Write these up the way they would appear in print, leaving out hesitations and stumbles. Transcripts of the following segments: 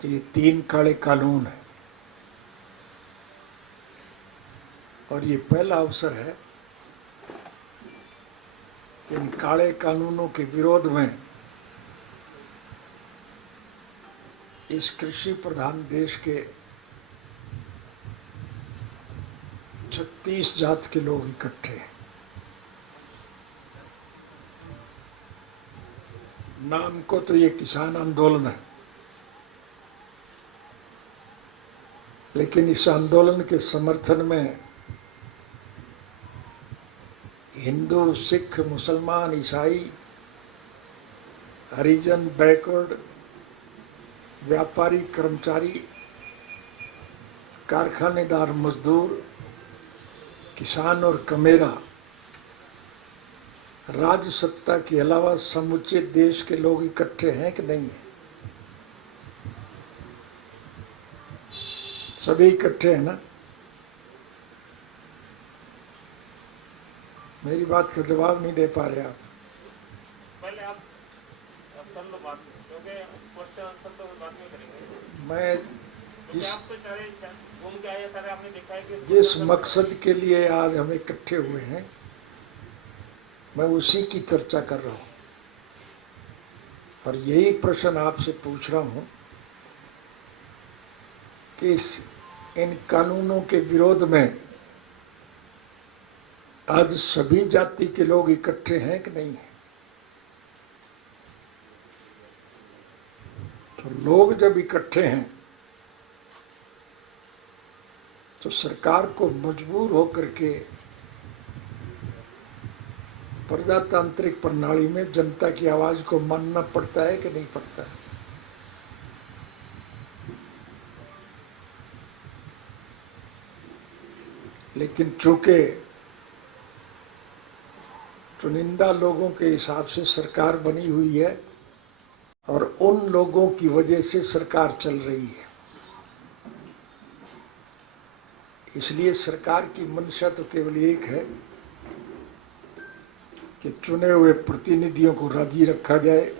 तो ये 3 काले कानून है और ये पहला अवसर है इन काले कानूनों के विरोध में इस कृषि प्रधान देश के 36 जात के लोग इकट्ठे हैं। नाम को तो ये किसान आंदोलन है, लेकिन इस आंदोलन के समर्थन में हिंदू, सिख, मुसलमान, ईसाई, हरिजन, बैकवर्ड, व्यापारी, कर्मचारी, कारखानेदार, मजदूर, किसान और कमेरा, राज्य सत्ता के अलावा समूचे देश के लोग इकट्ठे हैं कि नहीं? सभी इकट्ठे हैं ना? मेरी बात का जवाब नहीं दे पा रहे आप। पहले आप कर लो बात, क्योंकि क्वेश्चन आंसर तो बात नहीं करेंगे। मैं आप तो सारे घूम के आए, सारे आपने देखा है कि जिस मकसद के लिए आज हम इकट्ठे हुए हैं, मैं उसी की चर्चा कर रहा हूं और यही प्रश्न आपसे पूछ रहा हूं कि इन कानूनों के विरोध में आज सभी जाति के लोग इकट्ठे हैं कि नहीं? तो लोग जब इकट्ठे हैं तो सरकार को मजबूर होकर के प्रजातांत्रिक प्रणाली में जनता की आवाज को मानना पड़ता है कि नहीं पड़ता है? लेकिन चूंकि चुनिंदा लोगों के हिसाब से सरकार बनी हुई है और उन लोगों की वजह से सरकार चल रही है, इसलिए सरकार की मंशा तो केवल एक है कि चुने हुए प्रतिनिधियों को राजी रखा जाए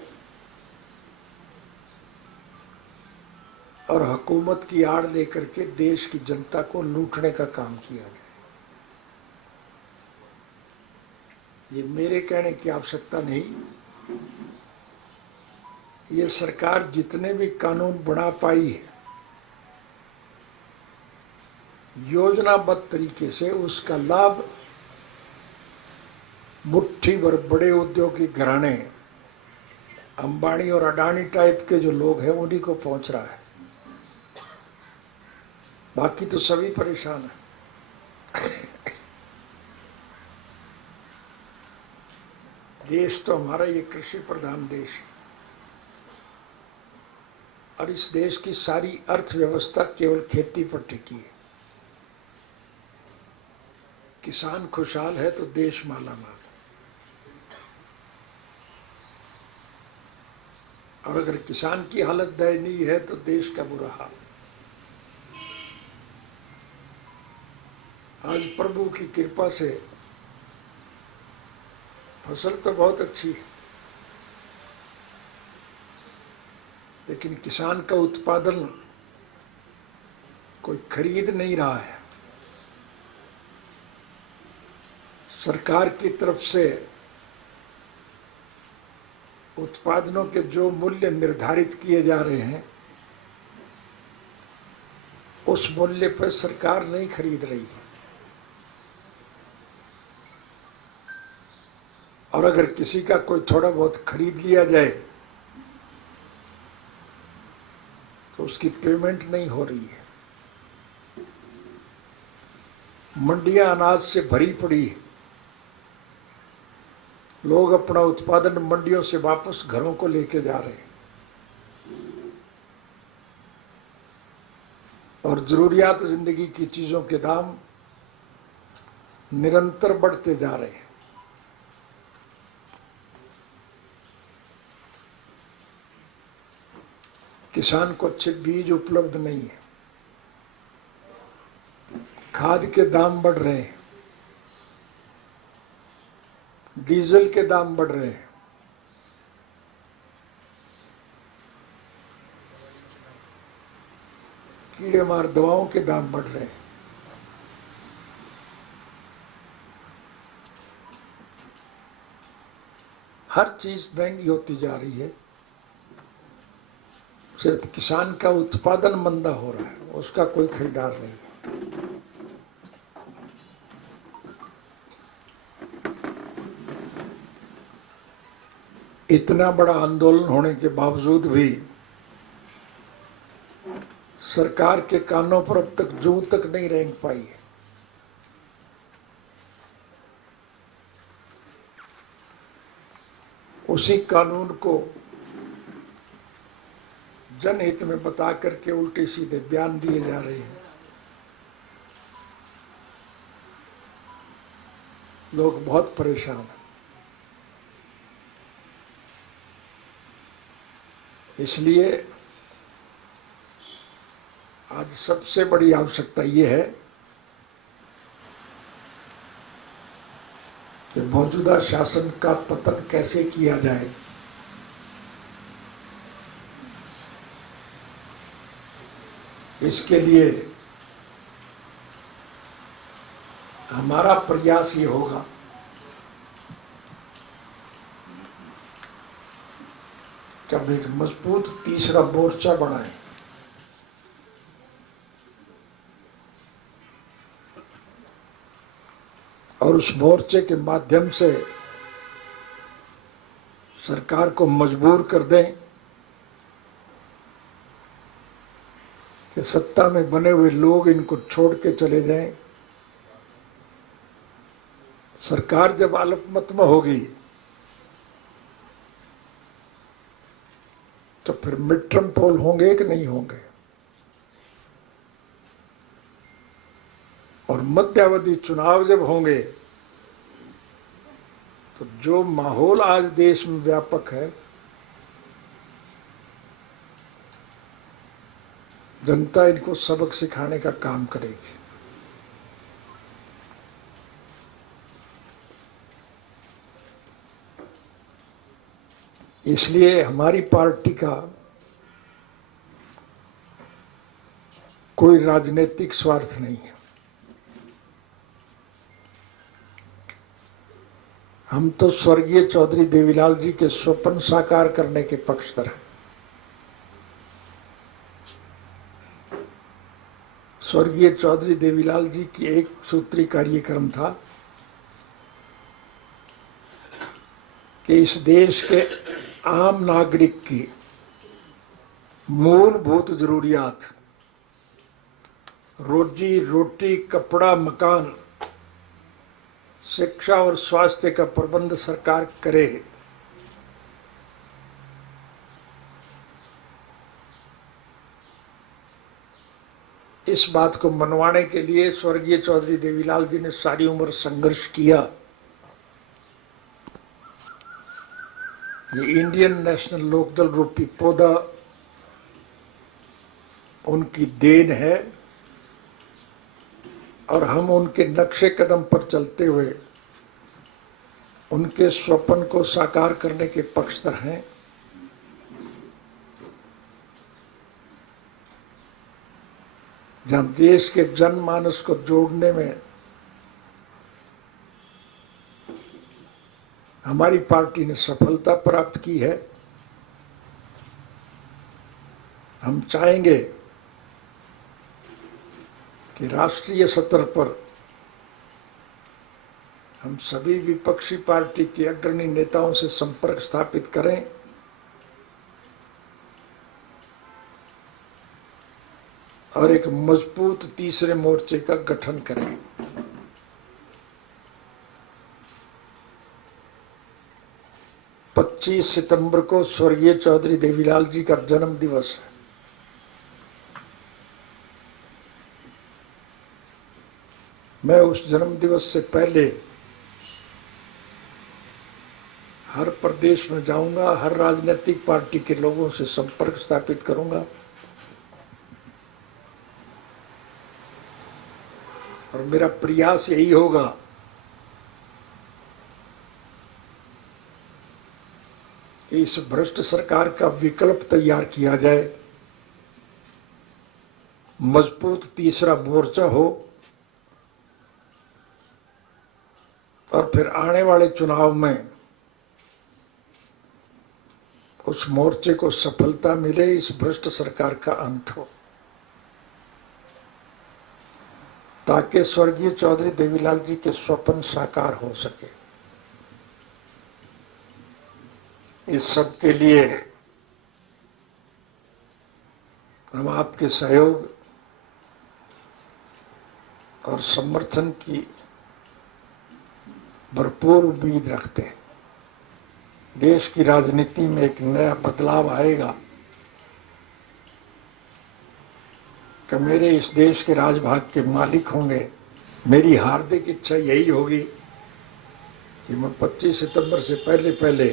और हुकूमत की आड़ लेकर के देश की जनता को लूटने का काम किया जाए। ये मेरे कहने की आवश्यकता नहीं, ये सरकार जितने भी कानून बना पाई है योजनाबद्ध तरीके से, उसका लाभ मुट्ठी भर बड़े औद्योगिक घराने, अंबानी और अडानी टाइप के जो लोग हैं उन्हीं को पहुंच रहा है, बाकी तो सभी परेशान है। देश तो हमारा ये कृषि प्रधान देश है और इस देश की सारी अर्थव्यवस्था केवल खेती पर टिकी है। किसान खुशहाल है तो देश मालामाल, और अगर किसान की हालत दयनीय है तो देश का बुरा हाल। आज प्रभु की कृपा से फसल तो बहुत अच्छी है, लेकिन किसान का उत्पादन कोई खरीद नहीं रहा है। सरकार की तरफ से उत्पादनों के जो मूल्य निर्धारित किए जा रहे हैं उस मूल्य पर सरकार नहीं खरीद रही है, और अगर किसी का कोई थोड़ा बहुत खरीद लिया जाए तो उसकी पेमेंट नहीं हो रही है। मंडियां अनाज से भरी पड़ी है, लोग अपना उत्पादन मंडियों से वापस घरों को लेके जा रहे हैं और जरूरियात जिंदगी की चीजों के दाम निरंतर बढ़ते जा रहे हैं। किसान को अच्छे बीज उपलब्ध नहीं है, खाद के दाम बढ़ रहे हैं, डीजल के दाम बढ़ रहे हैं, कीड़े मार दवाओं के दाम बढ़ रहे हैं। हर चीज महंगी होती जा रही है। सिर्फ किसान का उत्पादन मंदा हो रहा है, उसका कोई खरीदार नहीं। इतना बड़ा आंदोलन होने के बावजूद भी सरकार के कानों पर अब तक जूं तक नहीं रेंग पाई है। उसी कानून को जनहित में बता करके उल्टे सीधे बयान दिए जा रहे हैं। लोग बहुत परेशान हैं। इसलिए आज सबसे बड़ी आवश्यकता ये है कि मौजूदा शासन का पतन कैसे किया जाए। इसके लिए हमारा प्रयास ये होगा कि अब एक मजबूत तीसरा मोर्चा बनाएं। और उस मोर्चे के माध्यम से सरकार को मजबूर कर दें कि सत्ता में बने हुए लोग इनको छोड़ के चले जाएं। सरकार जब अल्पमत में होगी तो फिर मिड टर्म पोल होंगे कि नहीं होंगे, और मध्यावधि चुनाव जब होंगे तो जो माहौल आज देश में व्यापक है, जनता इनको सबक सिखाने का काम करेगी। इसलिए हमारी पार्टी का कोई राजनीतिक स्वार्थ नहीं है। हम तो स्वर्गीय चौधरी देवीलाल जी के स्वप्न साकार करने के पक्षधर हैं। स्वर्गीय चौधरी देवीलाल जी की एक सूत्री कार्यक्रम था कि इस देश के आम नागरिक की मूलभूत जरूरियात, रोजी रोटी, कपड़ा, मकान, शिक्षा और स्वास्थ्य का प्रबंध सरकार करे। इस बात को मनवाने के लिए स्वर्गीय चौधरी देवीलाल जी ने सारी उम्र संघर्ष किया। ये इंडियन नेशनल लोकदल रूपी पौधा उनकी देन है और हम उनके नक्शे कदम पर चलते हुए उनके स्वप्न को साकार करने के पक्षधर हैं। जहां देश के जनमानस को जोड़ने में हमारी पार्टी ने सफलता प्राप्त की है, हम चाहेंगे कि राष्ट्रीय स्तर पर हम सभी विपक्षी पार्टी के अग्रणी नेताओं से संपर्क स्थापित करें और एक मजबूत तीसरे मोर्चे का गठन करें। पच्चीस सितंबर को स्वर्गीय चौधरी देवीलाल जी का जन्म दिवस है। मैं उस जन्म दिवस से पहले हर प्रदेश में जाऊंगा, हर राजनीतिक पार्टी के लोगों से संपर्क स्थापित करूंगा और मेरा प्रयास यही होगा कि इस भ्रष्ट सरकार का विकल्प तैयार किया जाए मजबूत तीसरा मोर्चा हो और फिर आने वाले चुनाव में उस मोर्चे को सफलता मिले, इस भ्रष्ट सरकार का अंत हो, ताकि स्वर्गीय चौधरी देवीलाल जी के स्वप्न साकार हो सके। इस सब के लिए हम आपके सहयोग और समर्थन की भरपूर उम्मीद रखते हैं। देश की राजनीति में एक नया बदलाव आएगा कि मेरे इस देश के राजभाग के मालिक होंगे। मेरी हार्दिक इच्छा यही होगी कि मैं 25 सितंबर से पहले पहले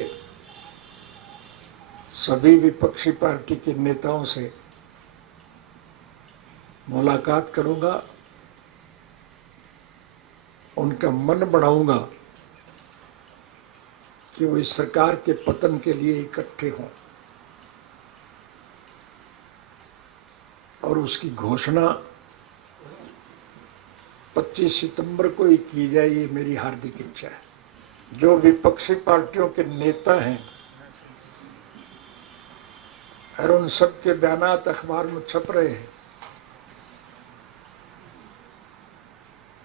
सभी विपक्षी पार्टी के नेताओं से मुलाकात करूंगा, उनका मन बढ़ाऊंगा कि वो इस सरकार के पतन के लिए इकट्ठे हों और उसकी घोषणा 25 सितंबर को ही की जाए, ये मेरी हार्दिक इच्छा है। जो विपक्षी पार्टियों के नेता हैं और उन सब के बयानात अखबार में छप रहे हैं,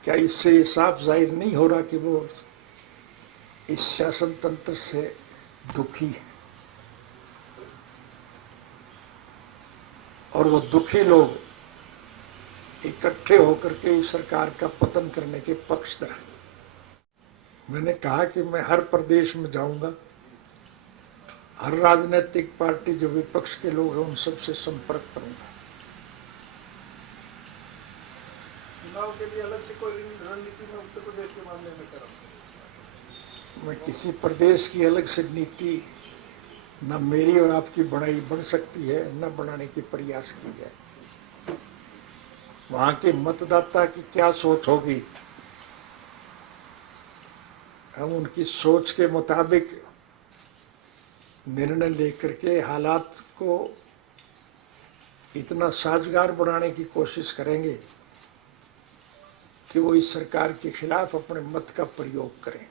क्या इससे ये साफ जाहिर नहीं हो रहा कि वो इस शासन तंत्र से दुखी है? और वो दुखी लोग इकट्ठे होकर के इस सरकार का पतन करने के पक्षधर हैं। मैंने कहा कि मैं हर प्रदेश में जाऊंगा, हर राजनीतिक पार्टी जो विपक्ष के लोग हैं उन सबसे संपर्क करूंगा। चुनाव के लिए अलग से कोई रणनीति में उत्तर प्रदेश के मामले में करा? मैं किसी प्रदेश की अलग से नीति न मेरी और आपकी बन सकती है, न बनाने की प्रयास की जाए। वहां के मतदाता की क्या सोच होगी, हम उनकी सोच के मुताबिक निर्णय लेकर के हालात को इतना साजगार बनाने की कोशिश करेंगे कि वो इस सरकार के खिलाफ अपने मत का प्रयोग करें।